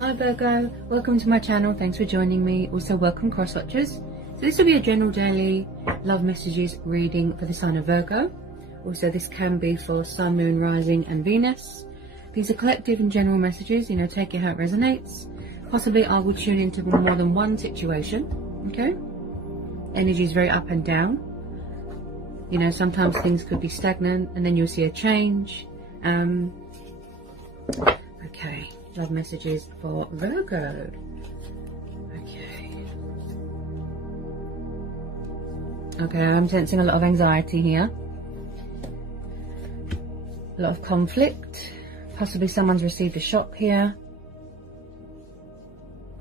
Hi Virgo, welcome to my channel. Thanks for joining me. Also welcome cross watchers. So this will be a general daily love messages reading for the sign of Virgo. Also this can be for Sun, Moon, Rising and Venus. These are collective and general messages, take it how it resonates. Possibly I will tune into more than one situation, okay? Energy is very up and down. Sometimes things could be stagnant and then you'll see a change. Okay, love messages for Virgo. Okay, I'm sensing a lot of anxiety here. A lot of conflict. Possibly someone's received a shock here.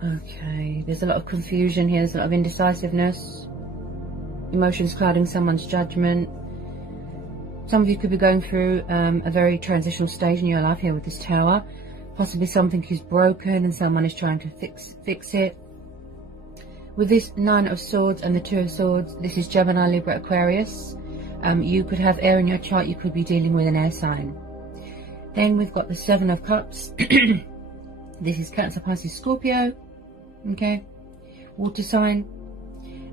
Okay, there's a lot of confusion here. There's a lot of indecisiveness. Emotions clouding someone's judgment. Some of you could be going through a very transitional stage in your life here with this Tower. Possibly something is broken and someone is trying to fix it. With this Nine of Swords and the Two of Swords, this is Gemini, Libra, Aquarius. You could have air in your chart. You could be dealing with an air sign. Then we've got the Seven of Cups. This is Cancer, Pisces, Scorpio. Okay, water sign.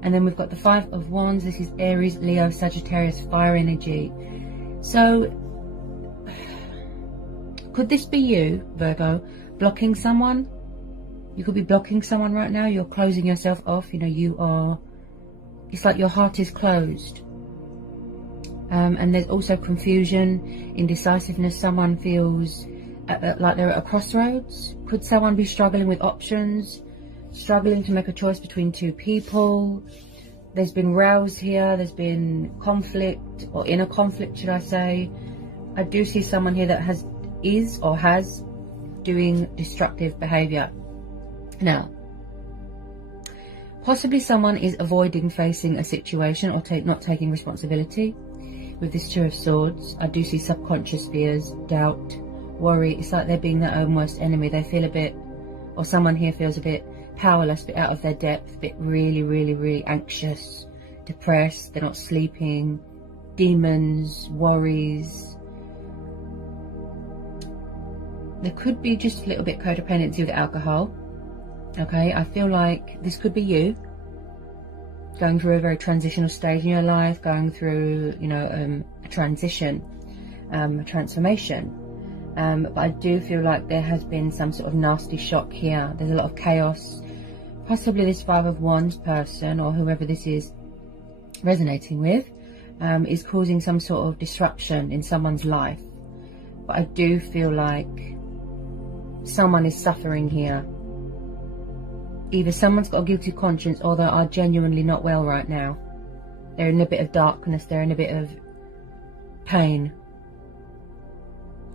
And then we've got the Five of Wands. This is Aries, Leo, Sagittarius, fire energy. So could this be you, Virgo, blocking someone? You could be blocking someone right now. You're closing yourself off. It's like your heart is closed. And there's also confusion, indecisiveness. Someone feels like they're at a crossroads. Could someone be struggling with options, struggling to make a choice between two people? There's been rows here. There's been conflict, or inner conflict, should I say. I do see someone here that has doing destructive behavior. Now, possibly someone is avoiding facing a situation or not taking responsibility. With this Two of Swords, I do see subconscious fears, doubt, worry. It's like they're being their own worst enemy. They feel a bit, or someone here feels a bit powerless, a bit out of their depth, a bit really anxious, depressed. They're not sleeping, demons, worries. There could be just a little bit codependency with alcohol. Okay, I feel like this could be you going through a very transitional stage in your life, going through, a transition, a transformation. But I do feel like there has been some sort of nasty shock here. There's a lot of chaos. Possibly this Five of Wands person, or whoever this is resonating with, is causing some sort of disruption in someone's life. But I do feel like someone is suffering here. Either someone's got a guilty conscience, or they are genuinely not well right now. They're in a bit of darkness, they're in a bit of pain,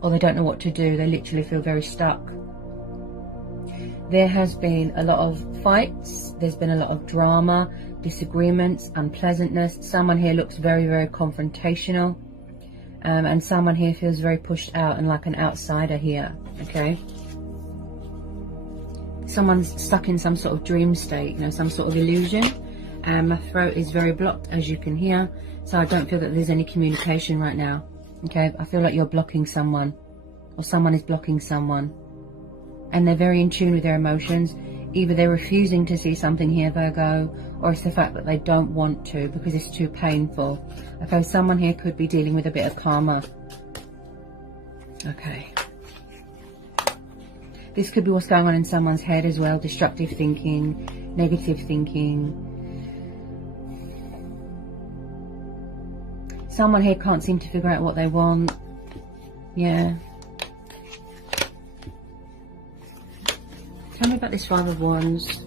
or they don't know what to do. They literally feel very stuck. There has been a lot of fights, there's been a lot of drama, disagreements, unpleasantness. Someone here looks very confrontational, and someone here feels very pushed out and like an outsider here. Okay, someone's stuck in some sort of dream state, some sort of illusion. My throat is very blocked, as you can hear, so I don't feel that there's any communication right now. Okay, I feel like you're blocking someone, or someone is blocking someone, and they're very in tune with their emotions. Either they're refusing to see something here, Virgo, or it's the fact that they don't want to because it's too painful. Okay, someone here could be dealing with a bit of karma. Okay, this could be what's going on in someone's head as well. Destructive thinking, negative thinking. Someone here can't seem to figure out what they want. Yeah. Tell me about this Five of Wands.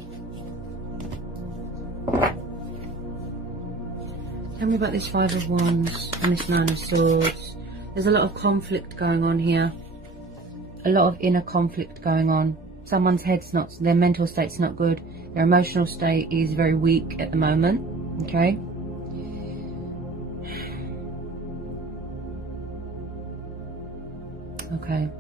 Tell me about this Five of Wands and this Nine of Swords. There's a lot of conflict going on here. A lot of inner conflict going on. Someone's their mental state's not good. Their emotional state is very weak at the moment. Okay. Okay.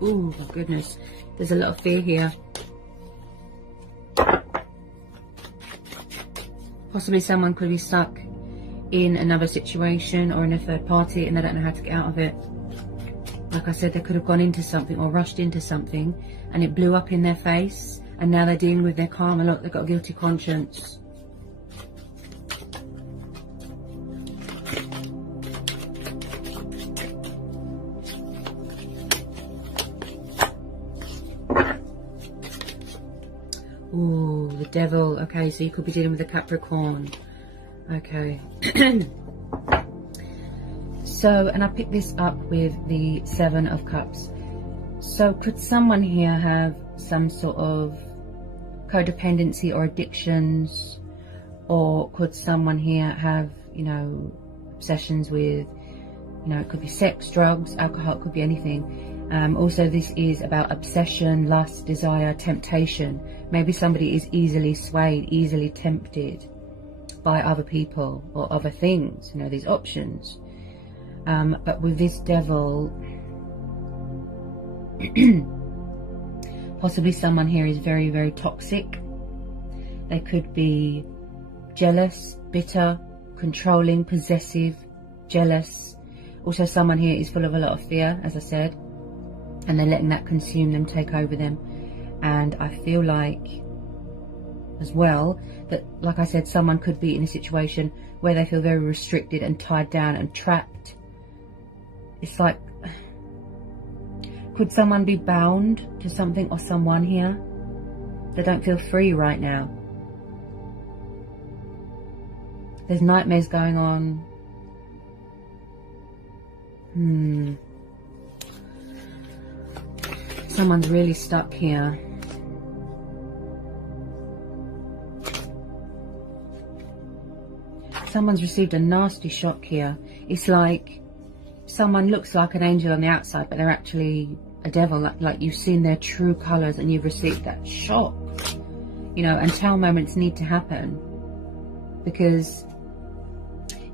Oh my goodness, there's a lot of fear here. Possibly someone could be stuck in another situation or in a third party and they don't know how to get out of it. Like I said, they could have gone into something or rushed into something and it blew up in their face, and now they're dealing with their karma. Look, they've got a guilty conscience. Ooh, the devil. Okay, so you could be dealing with a Capricorn. Okay. So, and I picked this up with the Seven of Cups. So could someone here have some sort of codependency or addictions? Or could someone here have, you know, obsessions with, you know, it could be sex, drugs, alcohol, it could be anything. Also, this is about obsession, lust, desire, temptation. Maybe somebody is easily swayed, easily tempted by other people or other things, you know, these options. But with this devil, possibly someone here is very, very toxic. They could be jealous, bitter, controlling, possessive, jealous. Also, someone here is full of a lot of fear, as I said, and they're letting that consume them, take over them. And I feel like, as well, that, like I said, someone could be in a situation where they feel very restricted and tied down and trapped. It's like, could someone be bound to something or someone here? They don't feel free right now. There's nightmares going on. Someone's really stuck here. Someone's received a nasty shock here. It's like someone looks like an angel on the outside, but they're actually a devil. Like you've seen their true colours and you've received that shock. You know, and tell moments need to happen, because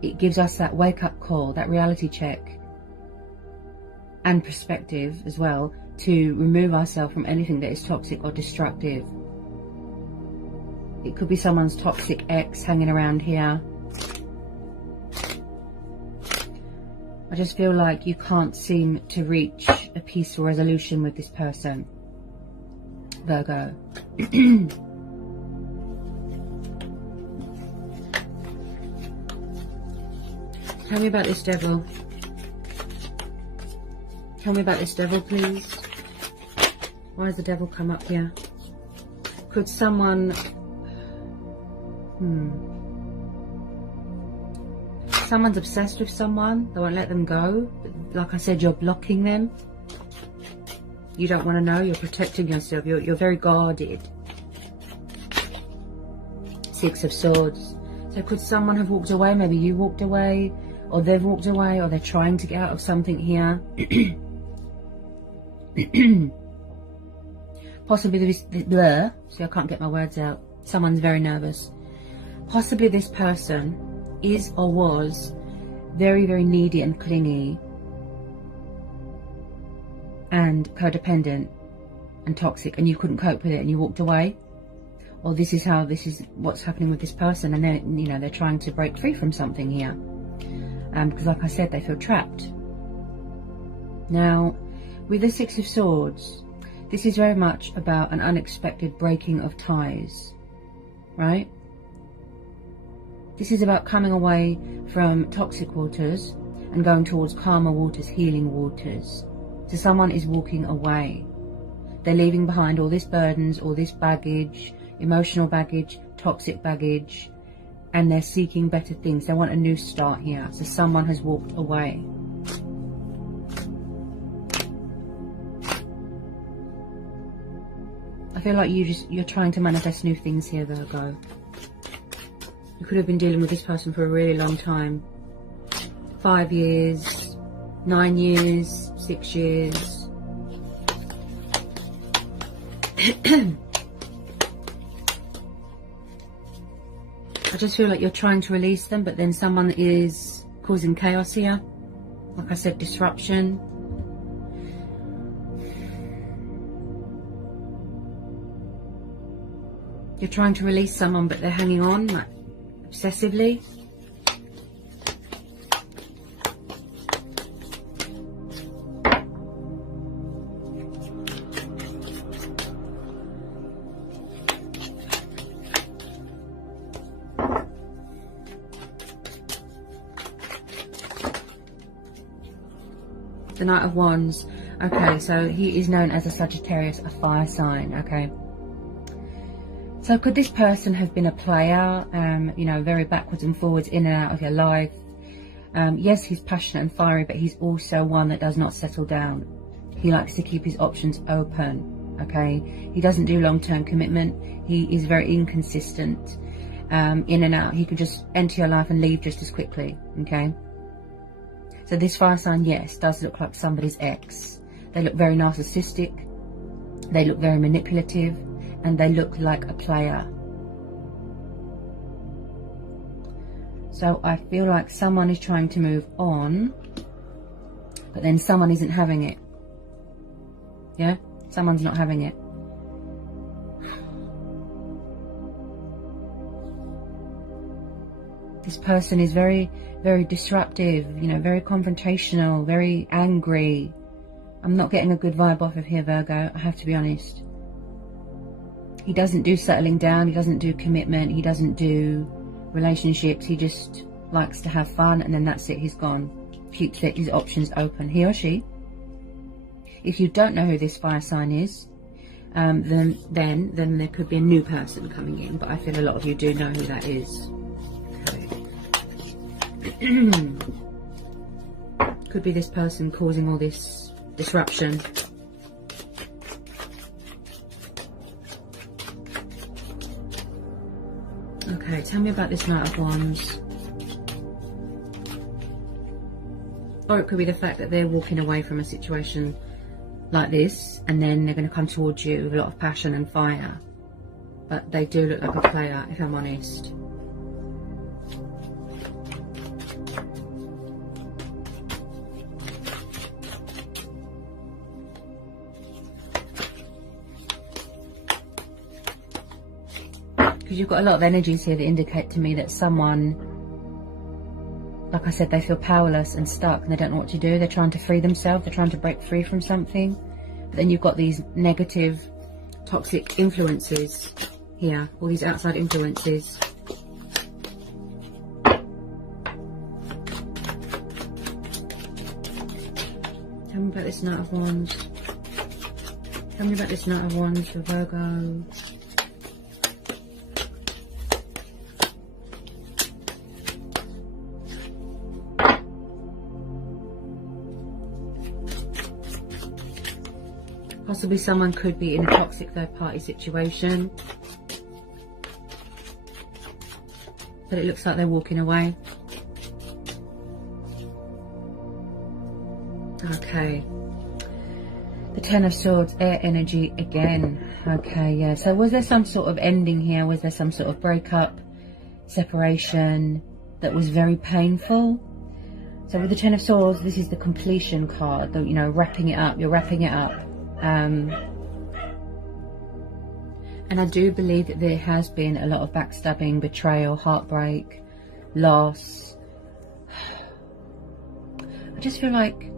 it gives us that wake-up call, that reality check, and perspective as well, to remove ourselves from anything that is toxic or destructive. It could be someone's toxic ex hanging around here. I just feel like you can't seem to reach a peaceful resolution with this person, Virgo. Tell me about this devil. Tell me about this devil, please. Why has the devil come up here? Could someone... Someone's obsessed with someone. They won't let them go. But like I said, you're blocking them. You don't want to know. You're protecting yourself. You're very guarded. Six of Swords. So could someone have walked away? Maybe you walked away, or they've walked away, or they're trying to get out of something here. Possibly this blur. See, I can't get my words out. Someone's very nervous. Possibly this person is or was very, very needy and clingy and codependent and toxic, and you couldn't cope with it and you walked away. Or this is what's happening with this person, and they're, you know, they're trying to break free from something here, because like I said, they feel trapped. Now with the Six of Swords, this is very much about an unexpected breaking of ties, right? This is about coming away from toxic waters and going towards calmer waters, healing waters. So someone is walking away. They're leaving behind all this burdens, all this baggage, emotional baggage, toxic baggage, and they're seeking better things. They want a new start here. So someone has walked away. I feel like you're trying to manifest new things here, Virgo. You could have been dealing with this person for a really long time. 5 years, 9 years, 6 years. I just feel like you're trying to release them, but then someone is causing chaos here. Like I said, disruption. You're trying to release someone, but they're hanging on. Like, obsessively. The Knight of Wands. Okay, so he is known as a Sagittarius, a fire sign. Okay. So could this person have been a player, you know, very backwards and forwards, in and out of your life? Yes, he's passionate and fiery, but he's also one that does not settle down. He likes to keep his options open, okay? He doesn't do long-term commitment. He is very inconsistent, in and out. He could just enter your life and leave just as quickly, okay? So this fire sign, yes, does look like somebody's ex. They look very narcissistic. They look very manipulative. And they look like a player. So I feel like someone is trying to move on, but then someone isn't having it. Yeah? Someone's not having it. This person is very, very disruptive, you know, very confrontational, very angry. I'm not getting a good vibe off of here, Virgo, I have to be honest. He doesn't do settling down, he doesn't do commitment, he doesn't do relationships, he just likes to have fun, and then that's it, he's gone. Keeps his options open, he or she. If you don't know who this fire sign is, then there could be a new person coming in, but I feel a lot of you do know who that is. Okay. Could be this person causing all this disruption. Okay, tell me about this Knight of Wands. Or it could be the fact that they're walking away from a situation like this, and then they're going to come towards you with a lot of passion and fire. But they do look like a player, if I'm honest. Because you've got a lot of energies here that indicate to me that someone, like I said, they feel powerless and stuck and they don't know what to do. They're trying to free themselves. They're trying to break free from something. But then you've got these negative, toxic influences here. All these outside influences. Tell me about this Knight of Wands. Tell me about this Knight of Wands for Virgo. Possibly someone could be in a toxic third-party situation. But it looks like they're walking away. Okay. The Ten of Swords, air energy again. Okay, yeah. So was there some sort of ending here? Was there some sort of breakup, separation that was very painful? So with the Ten of Swords, this is the completion card. The, you know, wrapping it up. You're wrapping it up. And I do believe that there has been a lot of backstabbing, betrayal, heartbreak, loss. I just feel like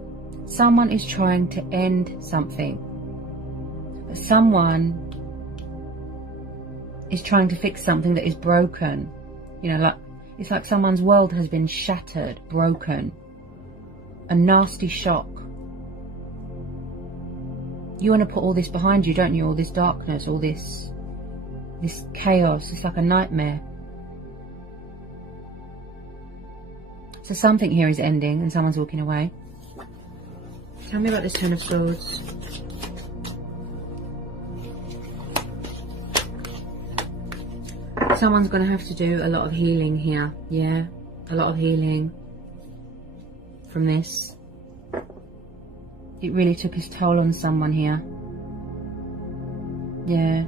someone is trying to end something. But someone is trying to fix something that is broken. You know, like it's like someone's world has been shattered, broken. A nasty shock. You want to put all this behind you, don't you? All this darkness, all this chaos. It's like a nightmare. So something here is ending and someone's walking away. Tell me about this Ten of Swords. Someone's going to have to do a lot of healing here. Yeah, a lot of healing from this. It really took its toll on someone here. Yeah.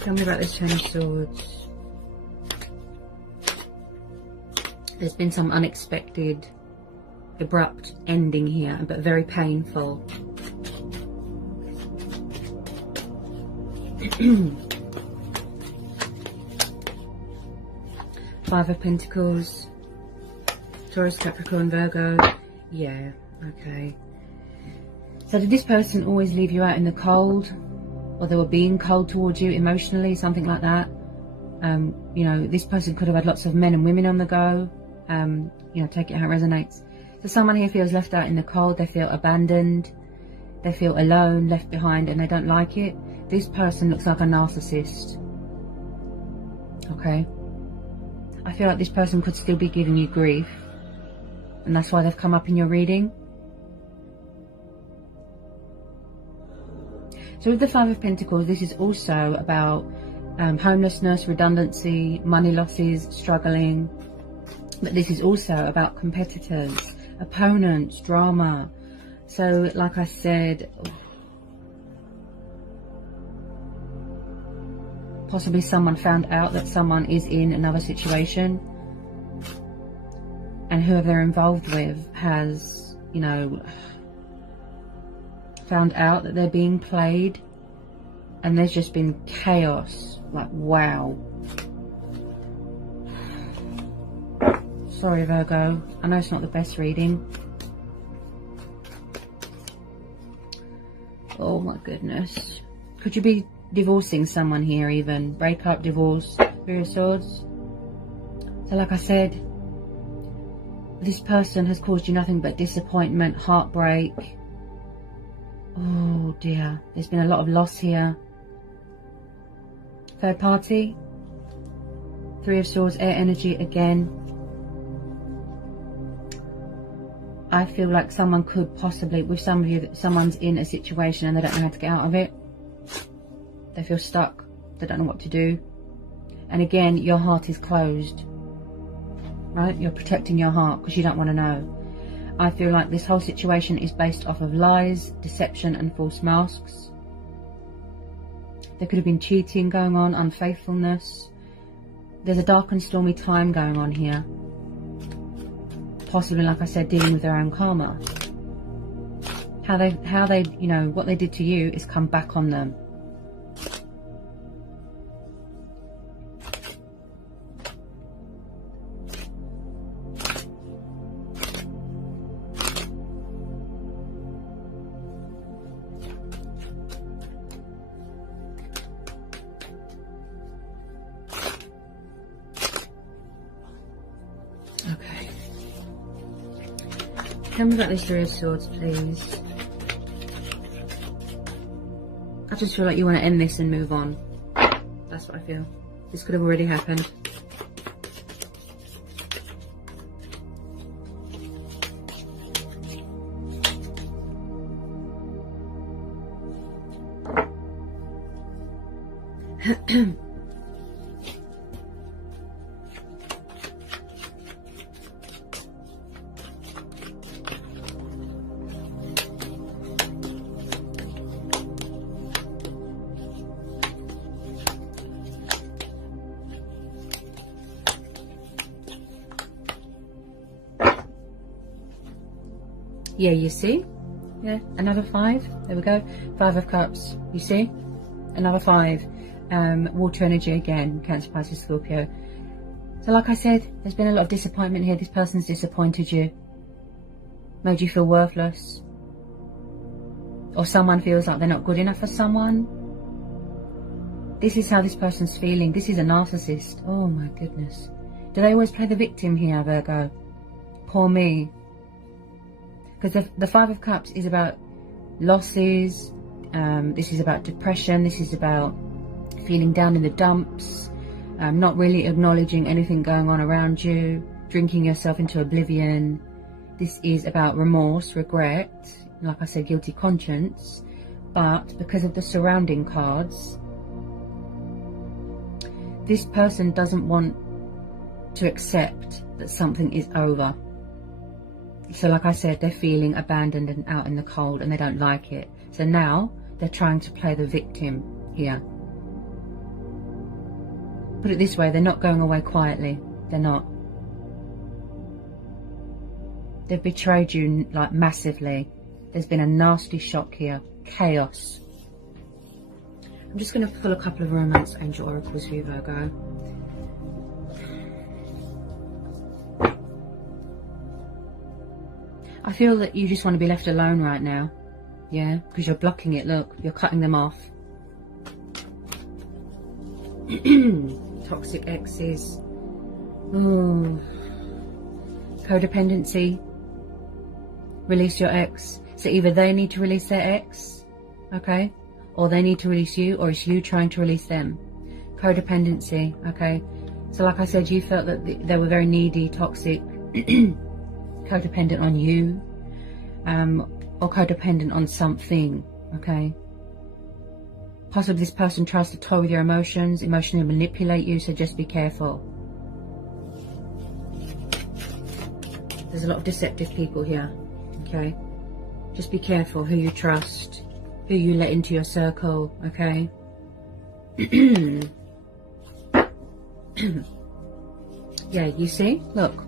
Tell me about this Ten of Swords. There's been some unexpected, abrupt ending here, but very painful. Five of Pentacles. Taurus, Capricorn, Virgo. Yeah, okay. So did this person always leave you out in the cold? Or they were being cold towards you emotionally, something like that? You know, this person could have had lots of men and women on the go. You know, take it how it resonates. So someone here feels left out in the cold. They feel abandoned. They feel alone, left behind, and they don't like it. This person looks like a narcissist. Okay? I feel like this person could still be giving you grief. And that's why they've come up in your reading. So with the Five of Pentacles, this is also about homelessness, redundancy, money losses, struggling. But this is also about competitors, opponents, drama. So like I said, possibly someone found out that someone is in another situation. And whoever they're involved with has, you know, found out that they're being played. And there's just been chaos. Like, wow. Sorry, Virgo. I know it's not the best reading. Oh my goodness. Could you be divorcing someone here even? Breakup, divorce, Three of Swords. So like I said, this person has caused you nothing but disappointment, heartbreak. Oh dear. There's been a lot of loss here. Third party. Three of Swords, air energy again. I feel like someone could possibly, with some of you, someone's in a situation and they don't know how to get out of it. They feel stuck. They don't know what to do. And again, your heart is closed. Right? You're protecting your heart because you don't want to know. I feel like this whole situation is based off of lies, deception and false masks. There could have been cheating going on, unfaithfulness. There's a dark and stormy time going on here. Possibly, like I said, dealing with their own karma. How they, you know, what they did to you is come back on them. Tell me about this Three of Swords, please. I just feel like you want to end this and move on. That's what I feel. This could have already happened. Yeah, you see? Yeah, another five. There we go. Five of Cups. You see? Another five. Water energy again. Cancer, Pisces, Scorpio. So like I said, there's been a lot of disappointment here. This person's disappointed you. Made you feel worthless. Or someone feels like they're not good enough for someone. This is how this person's feeling. This is a narcissist. Oh my goodness. Do they always play the victim here, Virgo? Poor me. Because the Five of Cups is about losses. This is about depression. This is about feeling down in the dumps. Not really acknowledging anything going on around you. Drinking yourself into oblivion. This is about remorse, regret. Like I said, guilty conscience. But because of the surrounding cards, this person doesn't want to accept that something is over. So like I said, they're feeling abandoned and out in the cold and they don't like it. So now they're trying to play the victim here. Put it this way, they're not going away quietly. They're not. They've betrayed you, like, massively. There's been a nasty shock here. Chaos. I'm just going to pull a couple of romance angel oracles for you, Virgo. I feel that you just want to be left alone right now. Yeah, because you're blocking it. Look, you're cutting them off. Toxic exes. Ooh. Codependency. Release your ex. So either they need to release their ex, okay, or they need to release you, or it's you trying to release them. Codependency, okay. So like I said, you felt that they were very needy, toxic, codependent on you, or codependent on something, okay. Possibly this person tries to toy with your emotions, emotionally manipulate you, so just be careful. There's a lot of deceptive people here, okay. Just be careful who you trust, who you let into your circle, okay. Yeah, you see? Look.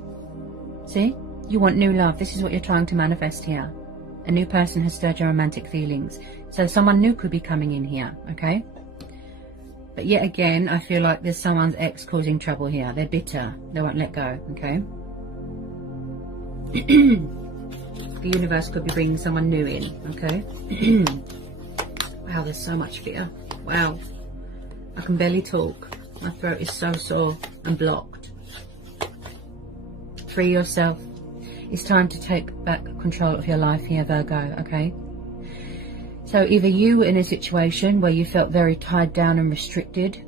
See? You want new love. This is what you're trying to manifest here. A new person has stirred your romantic feelings. So someone new could be coming in here, okay? But yet again, I feel like there's someone's ex causing trouble here. They're bitter. They won't let go, okay? The universe could be bringing someone new in, okay? Wow, there's so much fear. Wow. I can barely talk. My throat is so sore and blocked. Free yourself. It's time to take back control of your life here, Virgo, okay? So either you were in a situation where you felt very tied down and restricted,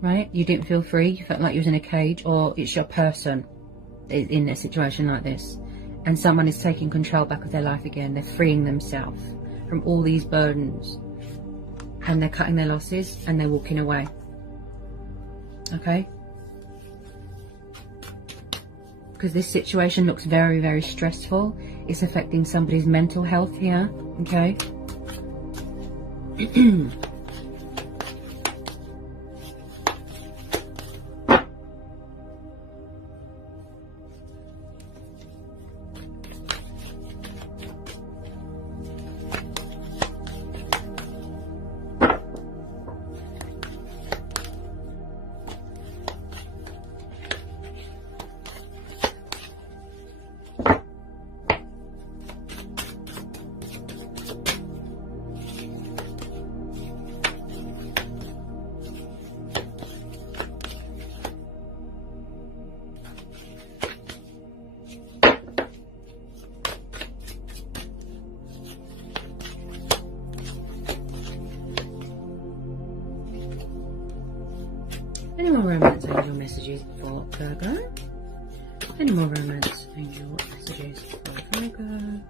right? You didn't feel free. You felt like you was in a cage, or it's your person in a situation like this. And someone is taking control back of their life again. They're freeing themselves from all these burdens. And they're cutting their losses and they're walking away. Okay? Because this situation looks very, very stressful. It's affecting somebody's mental health here. Okay? Any more romance angel messages for Virgo? Any more romance angel messages for Virgo?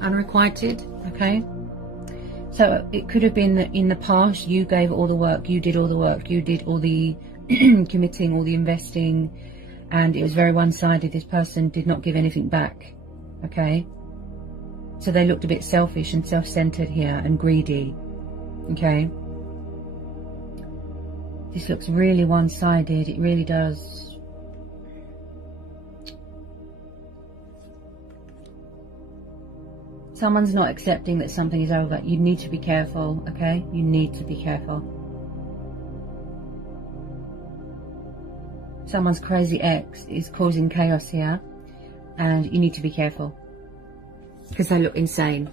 Unrequited, okay? So it could have been that in the past you gave all the work, you did all the work, you did all the committing, all the investing, and it was very one-sided. This person did not give anything back, okay? So they looked a bit selfish and self-centered here and greedy. Okay, this looks really one-sided, it really does. Someone's not accepting that something is over. You need to be careful, okay? You need to be careful. Someone's crazy ex is causing chaos here, and you need to be careful because they look insane.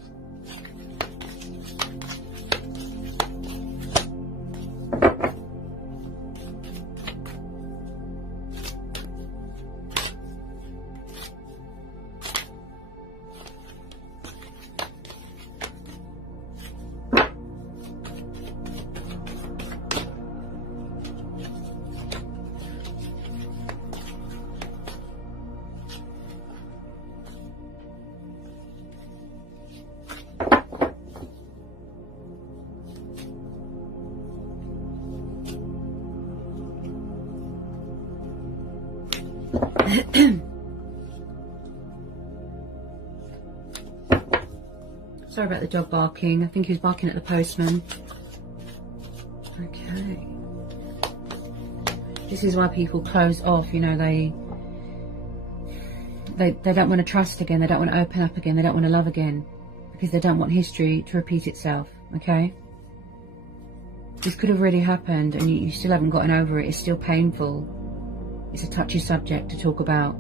Sorry about the dog barking. I think he was barking at the postman. Okay. This is why people close off, you know, they don't want to trust again, they don't want to open up again, they don't want to love again, because they don't want history to repeat itself, okay? This could have really happened and you still haven't gotten over it. It's still painful. It's a touchy subject to talk about.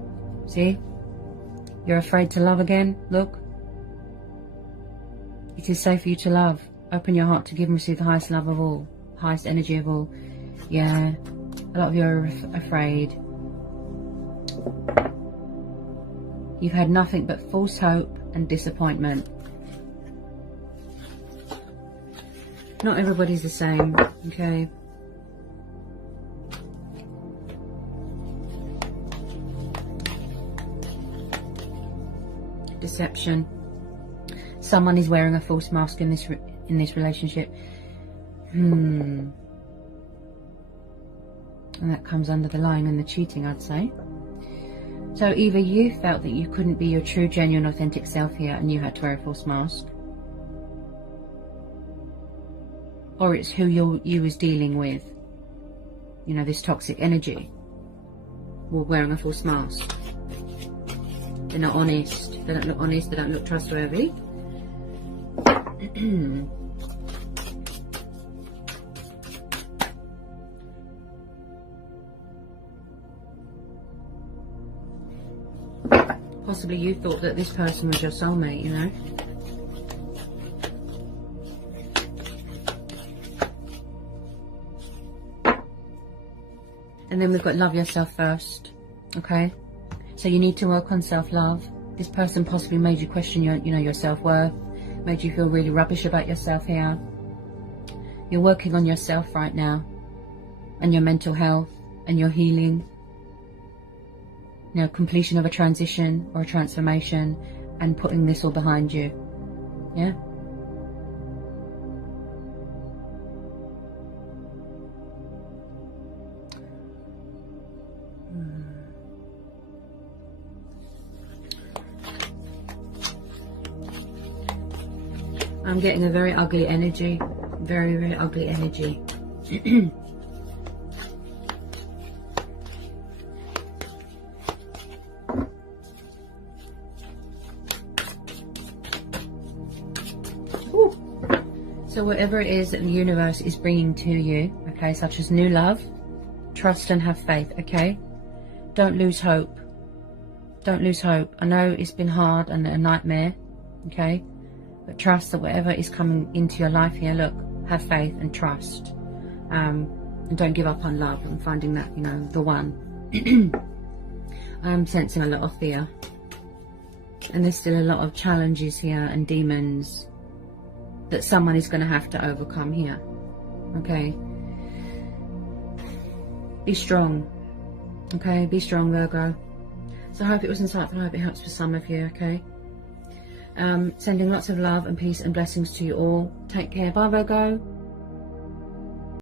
See? You're afraid to love again? Look. It is safe for you to love. Open your heart to give and receive the highest love of all. Highest energy of all. Yeah. A lot of you are afraid. You've had nothing but false hope and disappointment. Not everybody's the same, okay? Deception. Someone is wearing a false mask in this relationship. And that comes under the lying and the cheating, I'd say. So either you felt that you couldn't be your true, genuine, authentic self here and you had to wear a false mask, or it's who you was dealing with, you know, this toxic energy, were wearing a false mask. They're not honest. They don't look honest. They don't look trustworthy. Possibly you thought that this person was your soulmate, you know. And then we've got love yourself first, okay? So you need to work on self-love. This person possibly made you question your self-worth, made you feel really rubbish about yourself here. You're working on yourself right now, and your mental health, and your healing. You know, completion of a transition or a transformation, and putting this all behind you. Yeah? I'm getting a very ugly energy. Very, very ugly energy. So whatever it is that the universe is bringing to you, okay, such as new love, trust and have faith, okay? Don't lose hope. Don't lose hope. I know it's been hard and a nightmare, okay? But trust that whatever is coming into your life here, look, have faith and trust. And don't give up on love and finding that, you know, the one. I am sensing a lot of fear. And there's still a lot of challenges here and demons that someone is going to have to overcome here. Okay? Be strong. Okay? Be strong, Virgo. So I hope it was insightful. I hope it helps for some of you, okay? Sending lots of love and peace and blessings to you all. Take care. Bye, Virgo.